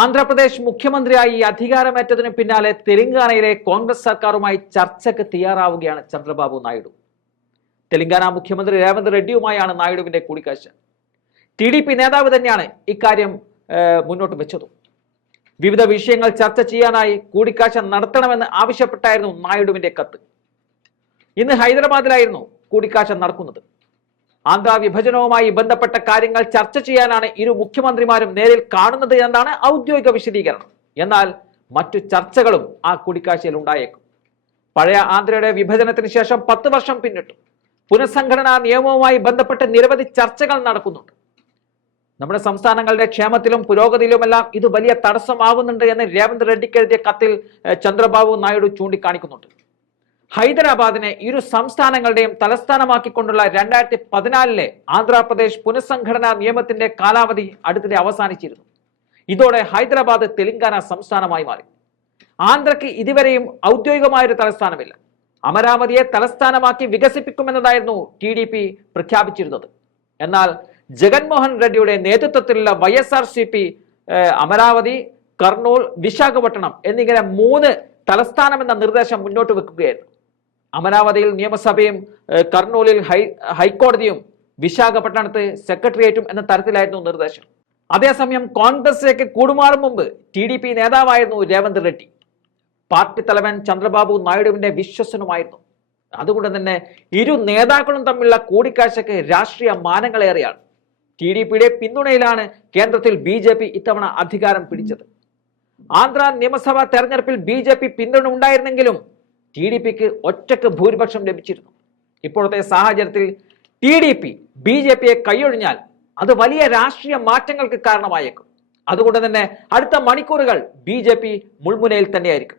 ആന്ധ്രാപ്രദേശ് മുഖ്യമന്ത്രിയായി അധികാരമേറ്റതിന് പിന്നാലെ തെലങ്കാനയിലെ കോൺഗ്രസ് സർക്കാരുമായി ചർച്ചയ്ക്ക് തയ്യാറാവുകയാണ് ചന്ദ്രബാബു നായിഡു. തെലങ്കാന മുഖ്യമന്ത്രി രേവന്ത് റെഡ്ഡിയുമായാണ് നായിഡുവിന്റെ കൂടിക്കാഴ്ച. ടി ഡി പി നേതാവ് തന്നെയാണ് ഇക്കാര്യം മുന്നോട്ട് വെച്ചതും. വിവിധ വിഷയങ്ങൾ ചർച്ച ചെയ്യാനായി കൂടിക്കാഴ്ച നടത്തണമെന്ന് ആവശ്യപ്പെട്ടായിരുന്നു നായിഡുവിന്റെ കത്ത്. ഇന്ന് ഹൈദരാബാദിലായിരുന്നു കൂടിക്കാഴ്ച നടക്കുന്നത്. ആന്ധ്ര വിഭജനവുമായി ബന്ധപ്പെട്ട കാര്യങ്ങൾ ചർച്ച ചെയ്യാനാണ് ഇരു മുഖ്യമന്ത്രിമാരും നേരിൽ കാണുന്നത് എന്നാണ് ഔദ്യോഗിക വിശദീകരണം. എന്നാൽ മറ്റു ചർച്ചകളും ആ കൂടിക്കാഴ്ചയിൽ ഉണ്ടായേക്കും. പഴയ ആന്ധ്രയുടെ വിഭജനത്തിന് ശേഷം പത്ത് വർഷം പിന്നിട്ടു. പുനഃസംഘടനാ നിയമവുമായി ബന്ധപ്പെട്ട് നിരവധി ചർച്ചകൾ നടക്കുന്നുണ്ട്. നമ്മുടെ സംസ്ഥാനങ്ങളുടെ ക്ഷേമത്തിലും പുരോഗതിയിലുമെല്ലാം ഇത് വലിയ തടസ്സമാകുന്നുണ്ട് എന്ന് രേവന്ത് റെഡ്ഡിക്ക് എഴുതിയ കത്തിൽ ചന്ദ്രബാബു നായിഡു ചൂണ്ടിക്കാണിക്കുന്നുണ്ട്. ഹൈദരാബാദിനെ ഇരു സംസ്ഥാനങ്ങളുടെയും തലസ്ഥാനമാക്കിക്കൊണ്ടുള്ള രണ്ടായിരത്തി പതിനാലിലെ ആന്ധ്രാപ്രദേശ് പുനഃസംഘടനാ നിയമത്തിന്റെ കാലാവധി അടുത്തിടെ അവസാനിച്ചിരുന്നു. ഇതോടെ ഹൈദരാബാദ് തെലങ്കാന സംസ്ഥാനമായി മാറി. ആന്ധ്രയ്ക്ക് ഇതുവരെയും ഔദ്യോഗികമായൊരു തലസ്ഥാനമില്ല. അമരാവതിയെ തലസ്ഥാനമാക്കി വികസിപ്പിക്കുമെന്നതായിരുന്നു ടി ഡി പി പ്രഖ്യാപിച്ചിരുന്നത്. എന്നാൽ ജഗൻമോഹൻ റെഡ്ഡിയുടെ നേതൃത്വത്തിലുള്ള Y S R C P Amaravati Kurnool Visakhapatnam എന്നിങ്ങനെ മൂന്ന് തലസ്ഥാനം എന്ന നിർദ്ദേശം മുന്നോട്ട് വെക്കുകയായിരുന്നു. അമരാവതിയിൽ നിയമസഭയും കർണൂലിൽ ഹൈ ഹൈക്കോടതിയും വിശാഖപട്ടണത്ത് സെക്രട്ടേറിയറ്റും എന്ന തരത്തിലായിരുന്നു നിർദ്ദേശം. അതേസമയം കോൺഗ്രസിലേക്ക് കൂടുമാറും മുമ്പ് ടി ഡി പി നേതാവായിരുന്നു രേവന്ത് റെഡ്ഡി. പാർട്ടി തലവൻ ചന്ദ്രബാബു നായിഡുവിന്റെ വിശ്വസനുമായിരുന്നു. അതുകൊണ്ട് തന്നെ ഇരു നേതാക്കളും തമ്മിലുള്ള കൂടിക്കാഴ്ചയ്ക്ക് രാഷ്ട്രീയ മാനങ്ങളേറെയാണ്. ടി ഡി പിയുടെ പിന്തുണയിലാണ് കേന്ദ്രത്തിൽ ബി ജെ പി ഇത്തവണ അധികാരം പിടിച്ചത്. ആന്ധ്ര നിയമസഭാ തെരഞ്ഞെടുപ്പിൽ ബി ജെ പി പിന്തുണ ഉണ്ടായിരുന്നെങ്കിലും ടി ഡി പിക്ക് ഒറ്റയ്ക്ക് ഭൂരിപക്ഷം ലഭിച്ചിരുന്നു. ഇപ്പോഴത്തെ സാഹചര്യത്തിൽ T D P B J പിയെ കൈയൊഴിഞ്ഞാൽ അത് വലിയ രാഷ്ട്രീയ മാറ്റങ്ങൾക്ക് കാരണമായേക്കും. അതുകൊണ്ട് തന്നെ അടുത്ത മണിക്കൂറുകൾ ബി ജെ പി മുൾമുനയിൽ തന്നെയായിരിക്കും.